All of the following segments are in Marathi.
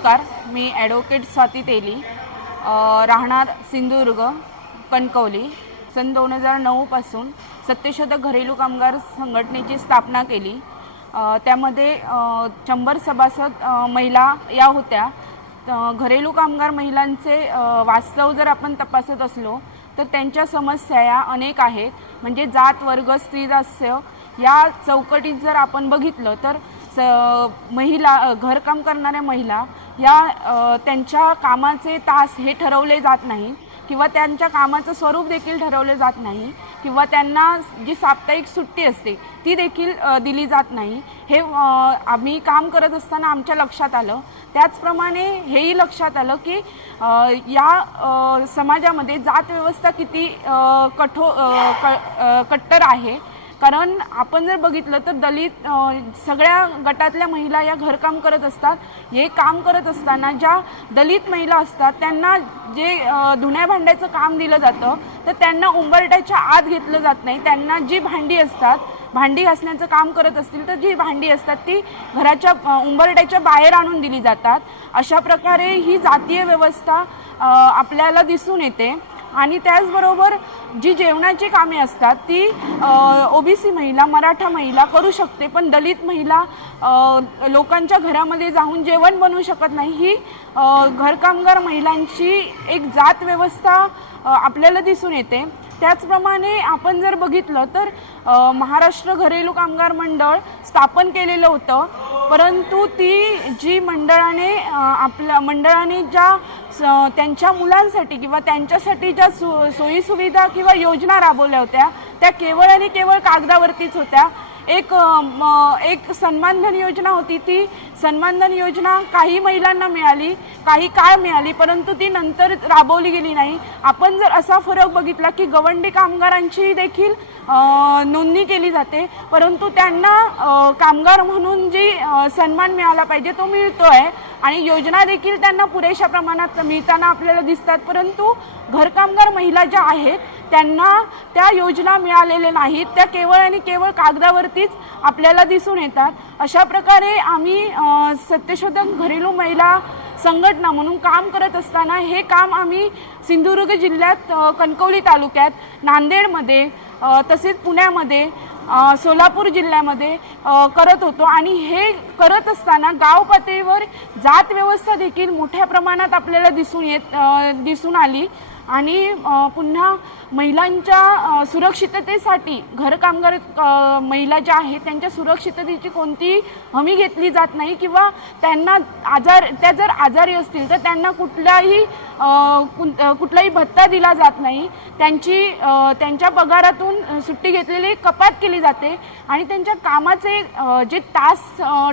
नमस्कार मी ॲडव्होकेट स्वाती तेली राहणार सिंधुदुर्ग कणकवली. सन दोन हजार नऊपासून सत्यशोधक घरेलू कामगार संघटनेची स्थापना केली. त्यामध्ये शंभर सभासद महिला या होत्या. घरेलू कामगार महिलांचे वास्तव जर आपण तपासत असलो तर त्यांच्या समस्या या अनेक आहेत. म्हणजे जात वर्ग स्त्रीदास्य या चौकटीत जर आपण बघितलं तर स महिला घरकाम करणाऱ्या महिला या त्यांच्या कामाचे तास हे ठरवले जात नाही किंवा त्यांच्या कामाचं स्वरूप देखील ठरवले जात नाही किंवा त्यांना जी साप्ताहिक सुट्टी असते ती देखील दिली जात नाही. हे आम्ही काम करत असताना आमच्या लक्षात आलं. त्याचप्रमाणे हेही लक्षात आलं की या समाजामध्ये जात व्यवस्था किती कठो क कट्टर आहे कारण आपण जर बघितलं तर दलित सगळ्या गटातल्या महिला या घरकाम करत असतात. हे काम करत असताना ज्या दलित महिला असतात त्यांना जे धुण्या भांड्याचं काम दिलं जातं तर त्यांना उंबरट्याच्या आत घेतलं जात नाही. त्यांना जी भांडी असतात भांडी घासण्याचं काम करत असतील तर जी भांडी असतात ती घराच्या उंबरट्याच्या बाहेर आणून दिली जातात. अशा प्रकारे ही जातीय व्यवस्था आपल्याला दिसून येते. आणि त्याचबरोबर जी जेवणाची कामे असतात ती ओबीसी महिला मराठा महिला करू शकते पण दलित महिला लोकांच्या घरामध्ये जाऊन जेवण बनवू शकत नाही. ही घरकामगार महिलांची एक जात व्यवस्था आपल्याला दिसून येते. त्याचप्रमाणे आपण जर बघितलं तर अ, महाराष्ट्र घरेलू कामगार मंडळ स्थापन केलेलं होतं. परंतु ती जी मंडळाने अ, आपल्या मंडळाने ज्या स- त्यांच्या मुलांसाठी किंवा त्यांच्यासाठी ज्या सो सोयीसुविधा किंवा योजना राबवल्या होत्या त्या केवळ आणि केवळ कागदावरतीच होत्या. एक एक सन्मानधन योजना होती. ती सन्मानधन योजना काही महिलांना मिळाली काही काळ मिळाली परंतु ती नंतर राबवली गेली नाही. आपण जर असा फरक बघितला की गवंडी कामगारांची देखील नोंदणी केली जाते परंतु त्यांना कामगार म्हणून जी सन्मान मिळाला पाहिजे तो मिळतो आहे आणि योजना देखील त्यांना पुरेशा प्रमाणात मिळताना आपल्याला दिसतात. परंतु घरकामगार महिला ज्या आहेत त्यांना त्या योजना मिळालेल्या नाहीत. त्या केवळ आणि केवळ कागदावरतीच आपल्याला दिसून येतात. अशा प्रकारे आम्ही सत्यशोधक घरेलू महिला संघटना म्हणून काम करत असताना हे काम आम्ही सिंधुदुर्ग जिल्ह्यात कणकवली तालुक्यात नांदेडमध्ये तसेच पुण्यामध्ये सोलापूर जिल्ह्यामध्ये करत होतो. आणि हे करत असताना गाव पातळीवर जात व्यवस्था देखील मोठ्या प्रमाणात आपल्याला दिसून येत दिसून आली. आणि पुन्हा महिलांच्या सुरक्षिततेसाठी घरकामगार अ, महिला ज्या आहेत त्यांच्या सुरक्षिततेची कोणतीही हमी घेतली जात नाही किंवा त्यांना आजार त्या जर आजारी असतील तर त्यांना कुठलाही कुठलाही भत्ता दिला जात नाही. त्यांची त्यांच्या पगारातून सुट्टी घेतलेली कपात केली जाते आणि त्यांच्या कामाचे जे तास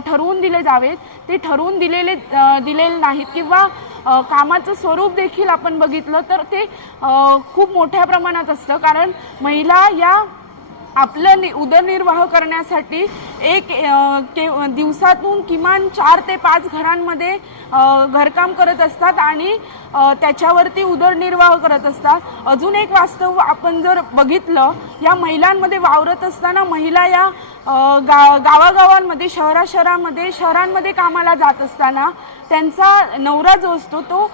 ठरवून दिले जावेत ते ठरवून दिलेले दिलेले नाहीत किंवा कामाचं स्वरूप देखील आपण बघितलं तर ते खूप मोठ्या प्रमाणात असतं. कारण महिला या आपलं नि उदरनिर्वाह करण्यासाठी एक के दिवसातून किमान चार ते पाच घरांमध्ये घरकाम करत असतात आणि त्याच्यावरती उदरनिर्वाह करत असतात. अजून एक वास्तव आपण जर बघितलं या महिलांमध्ये वावरत असताना महिला या गा गावागावांमध्ये शहरा शहरामध्ये शहरांमध्ये कामाला जात असताना त्यांचा नवरा जो असतो तो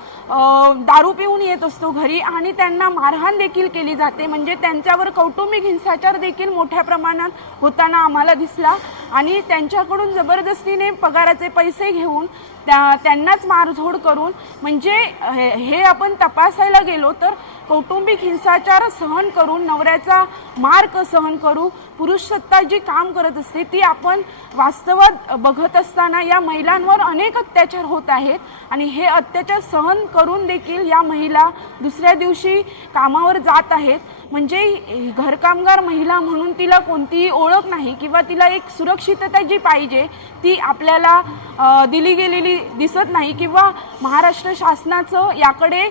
दारू पिऊन येत असतो घरी आणि त्यांना मारहाण देखील केली जाते. म्हणजे त्यांच्यावर कौटुंबिक हिंसाचार देखील मोठ्या प्रमाणात होताना आम्हाला दिसला. आणि त्यांच्याकडून जबरदस्तीने पगाराचे पैसे घेऊन त्या त्यांनाच मारझोड करून म्हणजे हे हे आपण तपासायला गेलो तर कौटुंबिक हिंसाचार सहन करून नवऱ्याचा मार्क सहन करू पुरुष सत्ता जी काम करत असते ती आपण वास्तवात बघत असताना या महिलांवर अनेक अत्याचार होत आहेत. आणि हे अत्याचार सहन करून देखील या महिला दुसऱ्या दिवशी कामावर जात आहेत. म्हणजे घरकामगार महिला म्हणून तिला कोणतीही ओळख नाही किंवा तिला एक सुरक्षितता जी पाहिजे ती आपल्याला दिली गेलेली दिसत नाही किंवा महाराष्ट्र शासनाचं याकडे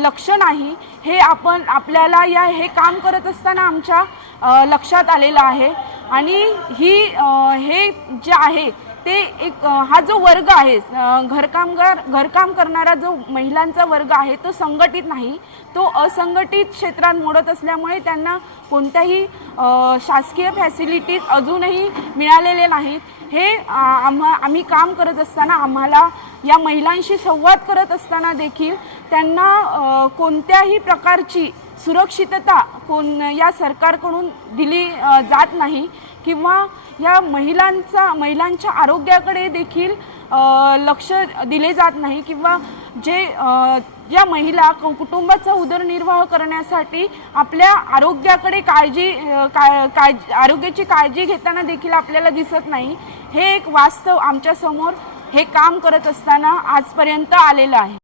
लक्ष नाही हे आपण आपल्याला या हे काम करत असताना आमच्या लक्षात आलेलं आहे. आणि ही हे जे आहे ते एक हा जो वर्ग आहे घरकामगार घरकाम करणारा जो महिलांचा वर्ग आहे तो संघटित नाही. तो असंघटित क्षेत्रात मोडत असल्यामुळे त्यांना कोणत्याही शासकीय फॅसिलिटीज अजूनही मिळालेले नाहीत. हे आम्हा आम्ही काम करत असताना आम्हाला या महिलांशी संवाद करत असताना देखील त्यांना कोणत्याही प्रकारची सुरक्षितता कोण या सरकारकडून दिली जात नाही. किंवा या महिलांचा महिलांच्या आरोग्याकडे देखील लक्ष दिले जात नाही. किंवा जे या महिला कुटुंबाचा उदरनिर्वाह करण्यासाठी आपल्या आरोग्याकडे काळजी का- काळजी आरोग्याची काळजी घेताना देखील आपल्याला दिसत नाही. हे एक वास्तव आमच्यासमोर हे काम करत असताना आजपर्यंत आलेलं आहे.